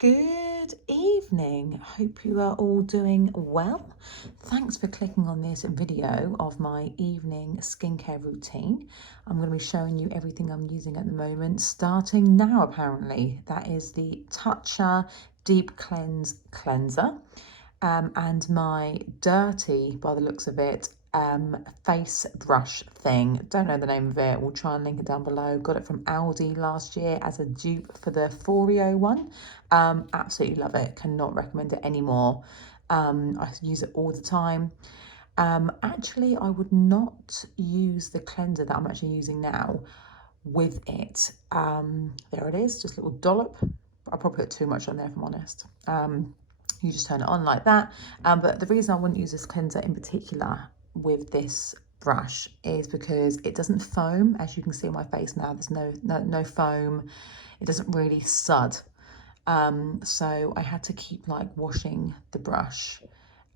Good evening. Hope you are all doing well. Thanks for clicking on this video of my evening skincare routine. I'm going to be showing you everything I'm using at the moment, starting now apparently. That is the Tatcha Deep Cleanse Cleanser and my dirty, by the looks of it, face brush thing. Don't know the name of it. We'll try and link it down below. Got it from Aldi last year as a dupe for the Foreo one. Absolutely love it. Cannot recommend it anymore. I use it all the time. Actually, I would not use the cleanser that I'm actually using now with it. There it is, just a little dollop. I probably put too much on there if I'm honest. You just turn it on like that. But the reason I wouldn't use this cleanser in particular with this brush is because it doesn't foam. As you can see on my face now, there's no foam. It doesn't really sud. So I had to keep like washing the brush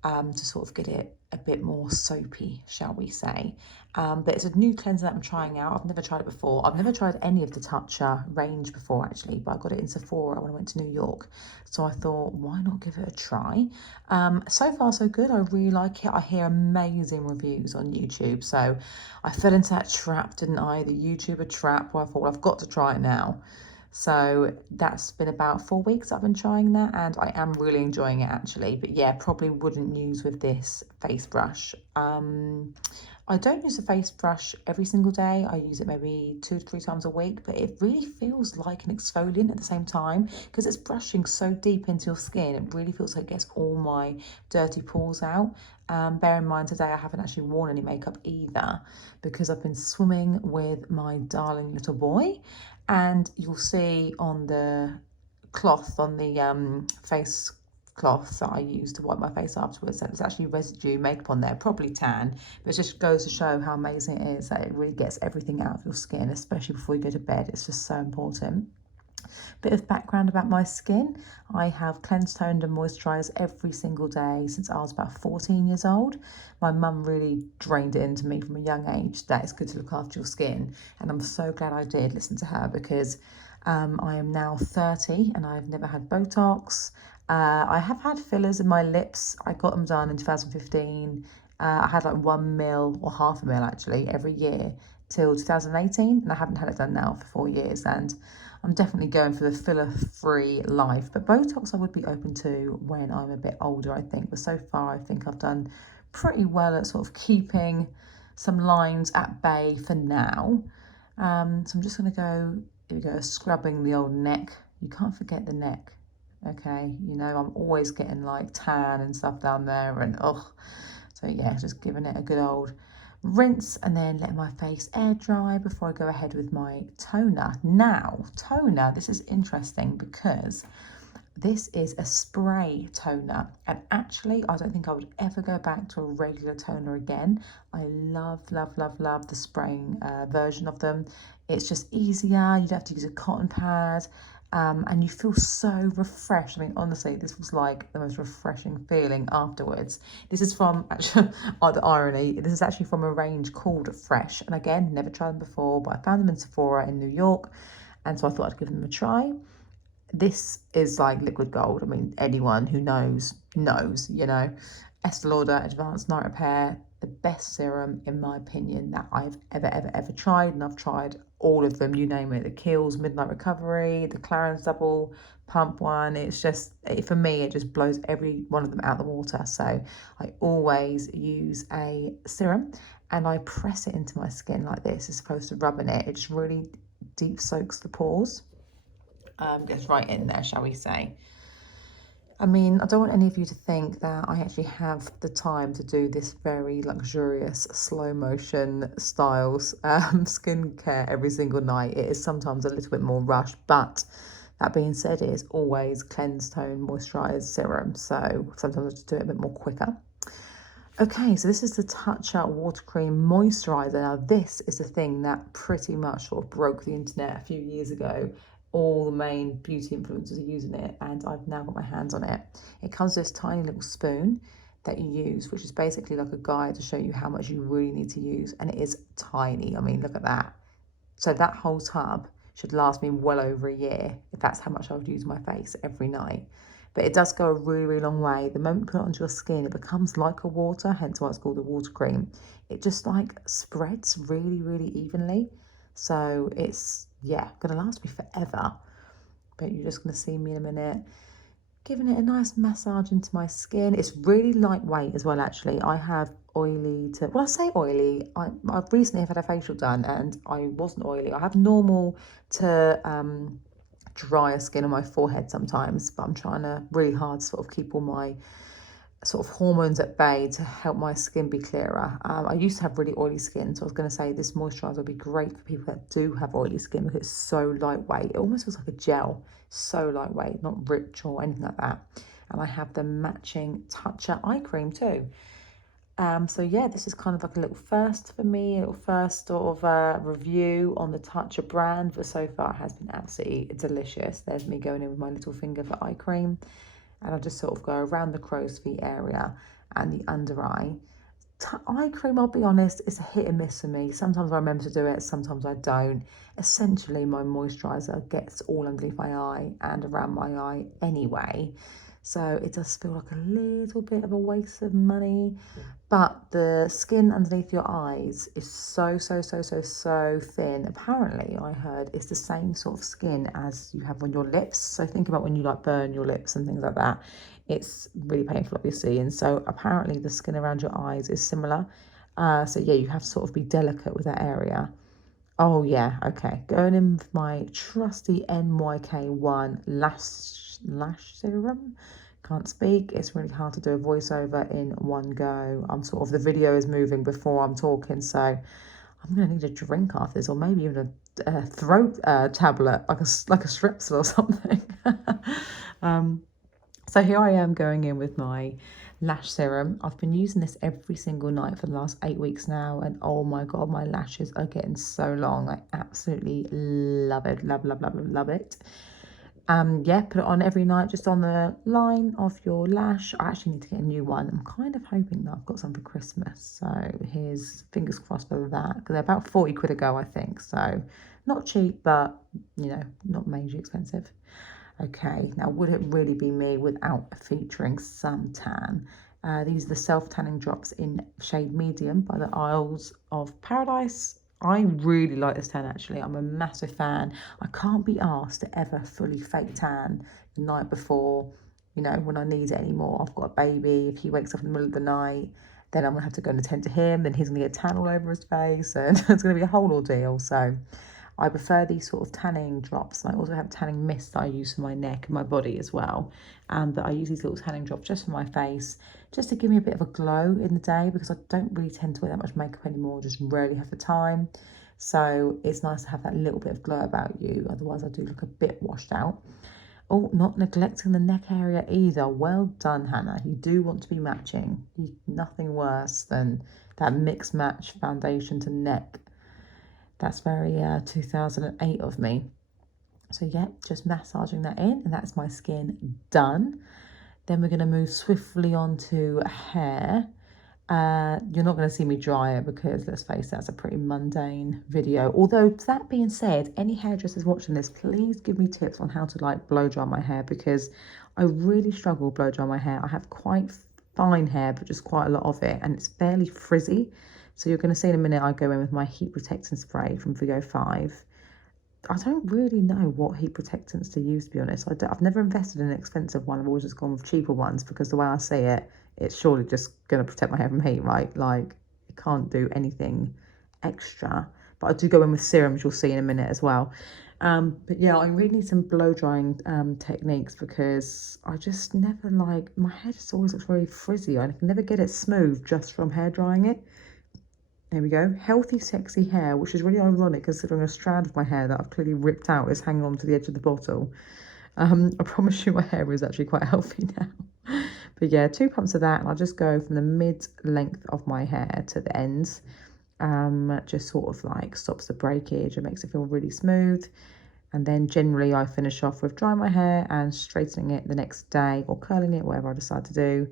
to sort of get it a bit more soapy, shall we say. But it's a new cleanser that I'm trying out. I've never tried it before. I've never tried any of the Tatcha range before actually, but I got it in Sephora when I went to New York. So I thought, why not give it a try? So far so good. I really like it. I hear amazing reviews on YouTube. So I fell into that trap, didn't I? The YouTuber trap where I thought, well, I've got to try it now. So that's been about 4 weeks I've been trying that, and I am really enjoying it actually. But yeah, probably wouldn't use with this face brush. I don't use the face brush every single day. I use it maybe 2 to 3 times a week, but it really feels like an exfoliant at the same time because it's brushing so deep into your skin. It really feels like it gets all my dirty pores out. Bear in mind today I haven't actually worn any makeup either because I've been swimming with my darling little boy. And you'll see on the cloth, on the face cloth that I use to wipe my face afterwards, that there's actually residue makeup on there, probably tan, but it just goes to show how amazing it is that it really gets everything out of your skin, especially before you go to bed. It's just so important. Bit of background about my skin. I have cleansed, toned and moisturised every single day since I was about 14 years old. My mum really drained it into me from a young age that it's good to look after your skin, and I'm so glad I did listen to her because I am now 30 and I've never had Botox. I have had fillers in my lips. I got them done in 2015. I had like 1 mil or half a mil actually every year till 2018, and I haven't had it done now for 4 years, and I'm definitely going for the filler-free life. But Botox I would be open to when I'm a bit older, I think. But so far, I think I've done pretty well at sort of keeping some lines at bay for now. So I'm just going to go, here we go, scrubbing the old neck. You can't forget the neck, okay? You know, I'm always getting like tan and stuff down there and ugh. So yeah, just giving it a good old rinse and then let my face air dry before I go ahead with my toner. Now, toner, this is interesting because this is a spray toner, and actually I don't think I would ever go back to a regular toner again. I love the spraying version of them. It's just easier. You don't have to use a cotton pad. And you feel so refreshed. I mean, honestly, this was like the most refreshing feeling afterwards. This is from, actually, the irony, this is actually from a range called Fresh. And again, never tried them before, but I found them in Sephora in New York. And so I thought I'd give them a try. This is like liquid gold. I mean, anyone who knows, you know. Estee Lauder Advanced Night Repair, the best serum, in my opinion, that I've ever tried. And I've tried all of them, you name it. The Kiehl's Midnight Recovery, the Clarins Double Pump one. It's just, for me, it just blows every one of them out of the water. So I always use a serum and I press it into my skin like this, as opposed to rubbing it. It just really deep soaks the pores. Gets right in there, shall we say. I mean, I don't want any of you to think that I actually have the time to do this very luxurious slow motion styles skincare every single night. It is sometimes a little bit more rushed, but that being said, it is always cleanse, tone, moisturize serum. So sometimes I just do it a bit more quicker. Okay, so this is the Tatcha Watercream Moisturizer. Now this is the thing that pretty much sort of broke the internet a few years ago. All the main beauty influencers are using it, and I've now got my hands on it. It comes with this tiny little spoon that you use, which is basically like a guide to show you how much you really need to use, and it is tiny. I mean, look at that. So that whole tub should last me well over a year, if that's how much I would use my face every night. But it does go a really, really long way. The moment you put it onto your skin, it becomes like a water, hence why it's called the Watercream. It just like spreads really, really evenly. So it's, yeah, gonna last me forever. But you're just gonna see me in a minute giving it a nice massage into my skin. It's really lightweight as well, actually. I have oily to, well, I say oily, I've recently had a facial done and I wasn't oily. I have normal to drier skin on my forehead sometimes, but I'm trying to really hard to sort of keep all my sort of hormones at bay to help my skin be clearer. I used to have really oily skin, so I was going to say this moisturiser would be great for people that do have oily skin because it's so lightweight. It almost feels like a gel, so lightweight, not rich or anything like that. And I have the matching Tatcha eye cream too. So yeah, this is kind of like a little first for me, a little first sort of review on the Tatcha brand, but so far it has been absolutely delicious. There's me going in with my little finger for eye cream. And I just sort of go around the crow's feet area and the under eye. Eye cream, I'll be honest, is a hit and miss for me. Sometimes I remember to do it, sometimes I don't. Essentially, my moisturiser gets all underneath my eye and around my eye anyway. So it does feel like a little bit of a waste of money. But the skin underneath your eyes is so thin. Apparently, I heard it's the same sort of skin as you have on your lips. So think about when you like burn your lips and things like that. It's really painful, obviously. And so apparently the skin around your eyes is similar. So yeah, you have to sort of be delicate with that area. Oh yeah, okay. Going in with my trusty NYK1 Lash Serum. Can't speak. It's really hard to do a voiceover in one go. I'm sort of, the video is moving before I'm talking, so I'm going to need a drink after this, or maybe even a throat tablet, like a Strepsil or something. So here I am going in with my lash serum. I've been using this every single night for the last 8 weeks now, and oh my god, my lashes are getting so long. I absolutely love it. Love it. Yeah, put it on every night, just on the line of your lash. I actually need to get a new one. I'm kind of hoping that I've got some for Christmas, so here's fingers crossed for that, because they're about 40 quid a go, I think. So not cheap, but you know, not majorly expensive. Okay, now would it really be me without featuring Suntan? These are the self-tanning drops in shade medium by the Isles of Paradise. I really like this tan, actually. I'm a massive fan. I can't be asked to ever fully fake tan the night before, you know, when I need it anymore. I've got a baby. If he wakes up in the middle of the night, then I'm going to have to go and attend to him. Then he's going to get tan all over his face, and it's going to be a whole ordeal. So I prefer these sort of tanning drops. I also have tanning mist that I use for my neck and my body as well. But I use these little tanning drops just for my face, just to give me a bit of a glow in the day, because I don't really tend to wear that much makeup anymore, just rarely have the time. So it's nice to have that little bit of glow about you. Otherwise I do look a bit washed out. Oh, not neglecting the neck area either. Well done, Hannah. You do want to be matching. Nothing worse than that mixed match foundation to neck. That's very 2008 of me. So yeah, just massaging that in, and that's my skin done. Then we're going to move swiftly on to hair. You're not going to see me dry it because, let's face it, that's a pretty mundane video. Although, that being said, any hairdressers watching this, please give me tips on how to like blow dry my hair, because I really struggle blow dry my hair. I have quite fine hair, but just quite a lot of it, and it's fairly frizzy. So you're going to see in a minute I go in with my heat protectant spray from Vigo 5. I don't really know what heat protectants to use, to be honest. I've never invested in an expensive one. I've always just gone with cheaper ones, because the way I see it, it's surely just going to protect my hair from heat, right? Like, it can't do anything extra. But I do go in with serums, you'll see in a minute as well. But yeah, I really need some blow drying techniques, because I just never like, my hair just always looks very frizzy. I can never get it smooth just from hair drying it. There we go. Healthy, sexy hair, which is really ironic considering a strand of my hair that I've clearly ripped out is hanging on to the edge of the bottle. I promise you my hair is actually quite healthy now. But yeah, 2 pumps of that, and I'll just go from the mid-length of my hair to the ends. Just sort of like stops the breakage and makes it feel really smooth. And then generally I finish off with drying my hair and straightening it the next day, or curling it, whatever I decide to do.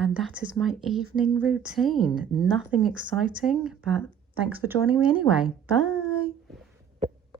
And that is my evening routine. Nothing exciting, but thanks for joining me anyway. Bye.